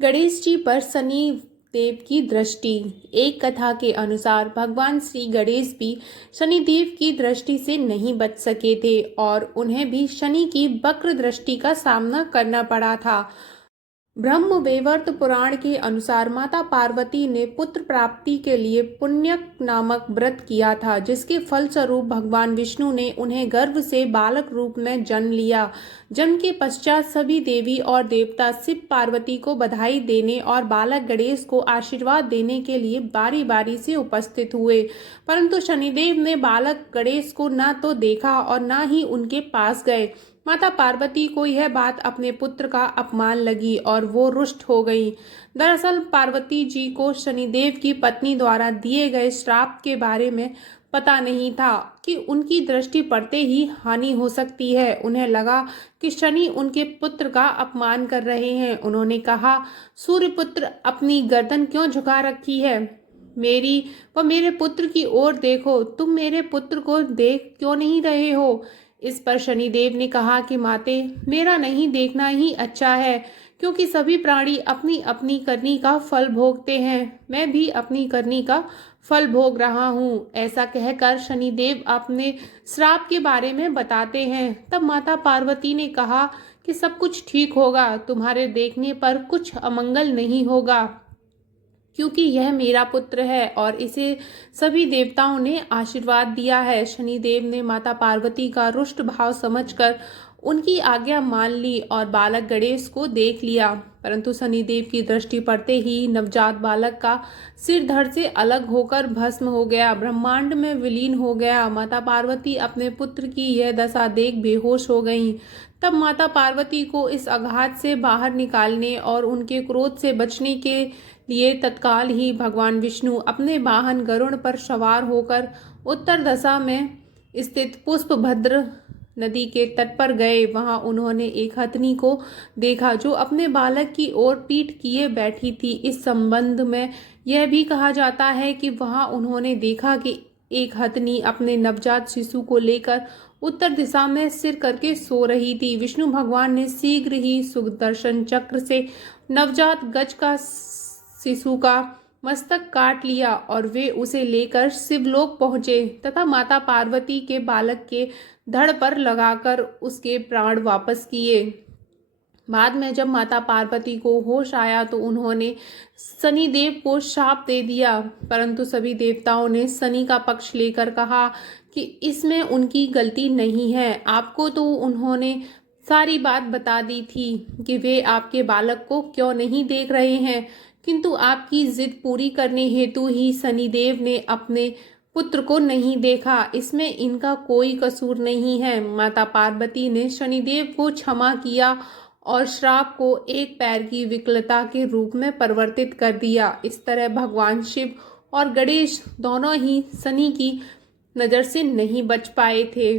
गणेश जी पर शनि देव की दृष्टि। एक कथा के अनुसार भगवान श्री गणेश भी शनिदेव की दृष्टि से नहीं बच सके थे और उन्हें भी शनि की वक्र दृष्टि का सामना करना पड़ा था। ब्रह्म वैवर्त पुराण के अनुसार माता पार्वती ने पुत्र प्राप्ति के लिए पुण्यक नामक व्रत किया था, जिसके फलस्वरूप भगवान विष्णु ने उन्हें गर्भ से बालक रूप में जन्म लिया। जन्म के पश्चात सभी देवी और देवता शिव पार्वती को बधाई देने और बालक गणेश को आशीर्वाद देने के लिए बारी बारी से उपस्थित हुए, परंतु शनिदेव ने बालक गणेश को न तो देखा और न ही उनके पास गए। माता पार्वती को यह बात अपने पुत्र का अपमान लगी और वो रुष्ट हो गई। दरअसल पार्वती जी को शनिदेव की पत्नी द्वारा दिए गए श्राप के बारे में पता नहीं था कि उनकी दृष्टि पड़ते ही हानि हो सकती है। उन्हें लगा कि शनि उनके पुत्र का अपमान कर रहे हैं। उन्होंने कहा, सूर्यपुत्र, अपनी गर्दन क्यों झुका रखी है? मेरी व मेरे पुत्र की ओर देखो। तुम मेरे पुत्र को देख क्यों नहीं रहे हो? इस पर शनिदेव ने कहा कि माते, मेरा नहीं देखना ही अच्छा है, क्योंकि सभी प्राणी अपनी अपनी करनी का फल भोगते हैं। मैं भी अपनी करनी का फल भोग रहा हूँ। ऐसा कहकर शनिदेव अपने श्राप के बारे में बताते हैं। तब माता पार्वती ने कहा कि सब कुछ ठीक होगा, तुम्हारे देखने पर कुछ अमंगल नहीं होगा, क्योंकि यह मेरा पुत्र है और इसे सभी देवताओं ने आशीर्वाद दिया है। शनिदेव ने माता पार्वती का रुष्ट भाव समझकर उनकी आज्ञा मान ली और बालक गणेश को देख लिया, परंतु शनिदेव की दृष्टि पड़ते ही नवजात बालक का सिर धड़ से अलग होकर भस्म हो गया, ब्रह्मांड में विलीन हो गया। माता पार्वती अपने पुत्र की यह दशा देख बेहोश हो गईं। तब माता पार्वती को इस आघात से बाहर निकालने और उनके क्रोध से बचने के लिए तत्काल ही भगवान विष्णु अपने वाहन गरुड़ पर सवार होकर उत्तर दिशा में स्थित पुष्पभद्र नदी के तट पर गए। वहां उन्होंने एक हथनी को देखा जो अपने बालक की ओर पीठ किए बैठी थी। इस संबंध में यह भी कहा जाता है कि वहां उन्होंने देखा कि एक हथनी अपने नवजात शिशु को लेकर उत्तर दिशा में सिर करके सो रही थी। विष्णु भगवान ने शीघ्र ही सुदर्शन चक्र से नवजात गज का शिशु का मस्तक काट लिया और वे उसे लेकर शिवलोक पहुंचे तथा माता पार्वती के बालक के धड़ पर लगाकर उसके प्राण वापस किए। बाद में जब माता पार्वती को होश आया तो उन्होंने शनिदेव को शाप दे दिया, परंतु सभी देवताओं ने शनि का पक्ष लेकर कहा कि इसमें उनकी गलती नहीं है। आपको तो उन्होंने सारी बात बता दी थी कि वे आपके बालक को क्यों नहीं देख रहे हैं, किंतु आपकी जिद पूरी करने हेतु ही शनिदेव ने अपने पुत्र को नहीं देखा। इसमें इनका कोई कसूर नहीं है। माता पार्वती ने शनिदेव को क्षमा किया और श्राप को एक पैर की विकलता के रूप में परिवर्तित कर दिया। इस तरह भगवान शिव और गणेश दोनों ही शनि की नज़र से नहीं बच पाए थे।